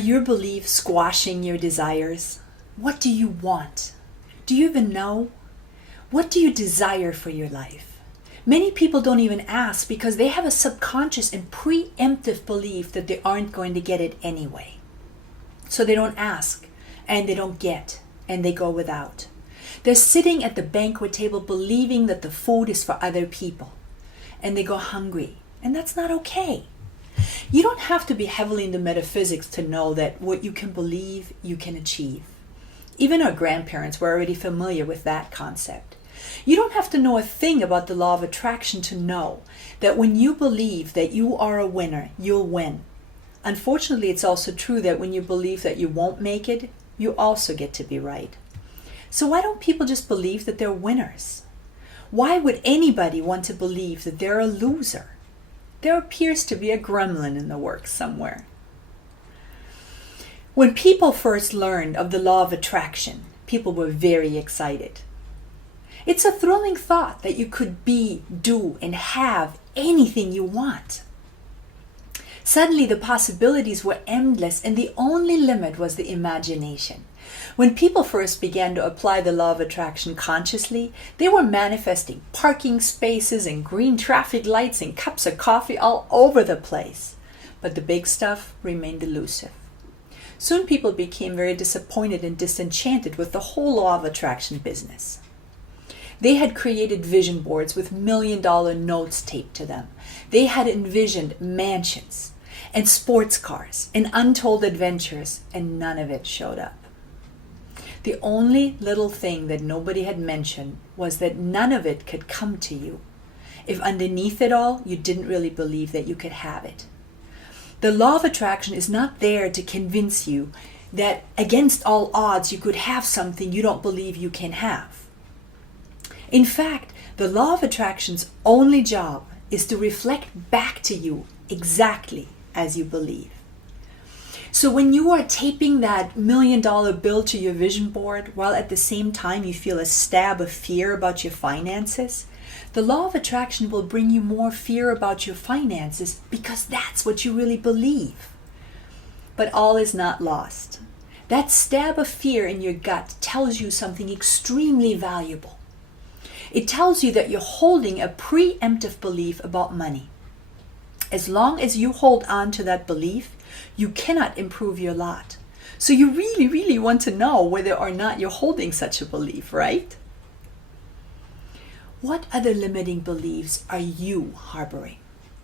your beliefs squashing your desires? What do you want? Do you even know? What do you desire for your life? Many people don't even ask because they have a subconscious and pre-emptive belief that they aren't going to get it anyway. So they don't ask, and they don't get, and they go without. They're sitting at the banquet table believing that the food is for other people, and they go hungry, and that's not okay. You don't have to be heavily into metaphysics to know that what you can believe, you can achieve. Even our grandparents were already familiar with that concept. You don't have to know a thing about the law of attraction to know that when you believe that you are a winner, you'll win. Unfortunately, it's also true that when you believe that you won't make it, you also get to be right. So why don't people just believe that they're winners? Why would anybody want to believe that they're a loser? There appears to be a gremlin in the works somewhere. When people first learned of the law of attraction, people were very excited. It's a thrilling thought that you could be, do, and have anything you want. Suddenly the possibilities were endless and the only limit was the imagination. When people first began to apply the law of attraction consciously, they were manifesting parking spaces and green traffic lights and cups of coffee all over the place. But the big stuff remained elusive. Soon people became very disappointed and disenchanted with the whole law of attraction business. They had created vision boards with $1,000,000 notes taped to them. They had envisioned mansions and sports cars and untold adventures, and none of it showed up. The only little thing that nobody had mentioned was that none of it could come to you if underneath it all you didn't really believe that you could have it. The law of attraction is not there to convince you that against all odds you could have something you don't believe you can have. In fact, the law of attraction's only job is to reflect back to you exactly as you believe. So when you are taping that $1,000,000 bill to your vision board while at the same time you feel a stab of fear about your finances, the law of attraction will bring you more fear about your finances because that's what you really believe. But all is not lost. That stab of fear in your gut tells you something extremely valuable. It tells you that you're holding a pre-emptive belief about money. As long as you hold on to that belief, you cannot improve your lot. So you really, really want to know whether or not you're holding such a belief, right? What other limiting beliefs are you harboring?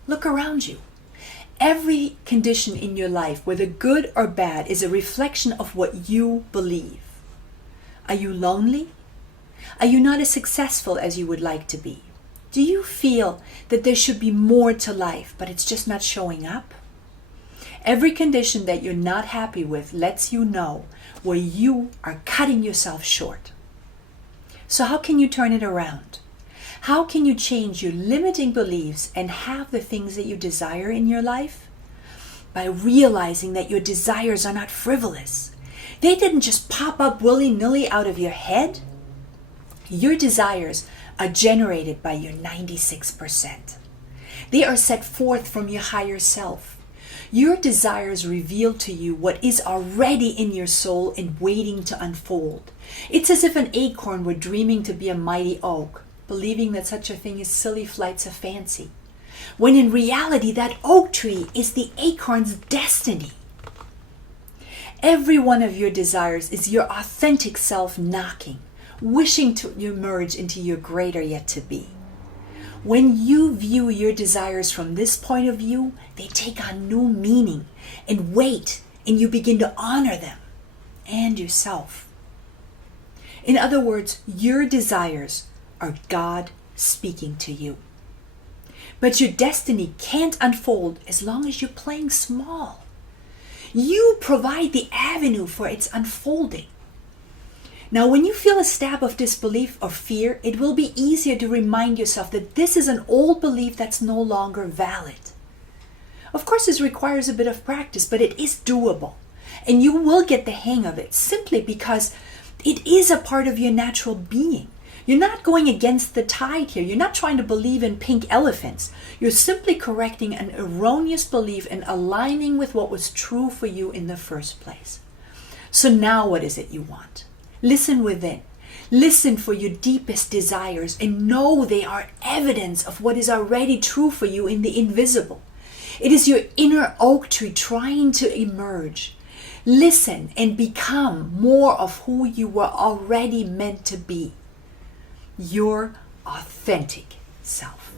Look around you. Every condition in your life, whether good or bad, is a reflection of what you believe. Are you lonely? Are you not as successful as you would like to be? Do you feel that there should be more to life, but it's just not showing up? Every condition that you're not happy with lets you know where you are cutting yourself short. So how can you turn it around? How can you change your limiting beliefs and have the things that you desire in your life? By realizing that your desires are not frivolous. They didn't just pop up willy-nilly out of your head. Your desires are generated by your 96%. They are set forth from your higher self. Your desires reveal to you what is already in your soul and waiting to unfold. It's as if an acorn were dreaming to be a mighty oak, believing that such a thing is silly flights of fancy, when in reality that oak tree is the acorn's destiny. Every one of your desires is your authentic self knocking, wishing to emerge into your greater yet to be. When you view your desires from this point of view, they take on new meaning and weight, and you begin to honor them and yourself. In other words, your desires are God speaking to you. But your destiny can't unfold as long as you're playing small. You provide the avenue for its unfolding. Now, when you feel a stab of disbelief or fear, it will be easier to remind yourself that this is an old belief that's no longer valid. Of course, this requires a bit of practice, but it is doable. And you will get the hang of it simply because it is a part of your natural being. You're not going against the tide here. You're not trying to believe in pink elephants. You're simply correcting an erroneous belief and aligning with what was true for you in the first place. So now what is it you want? Listen within. Listen for your deepest desires and know they are evidence of what is already true for you in the invisible. It is your inner oak tree trying to emerge. Listen and become more of who you were already meant to be. Your authentic self.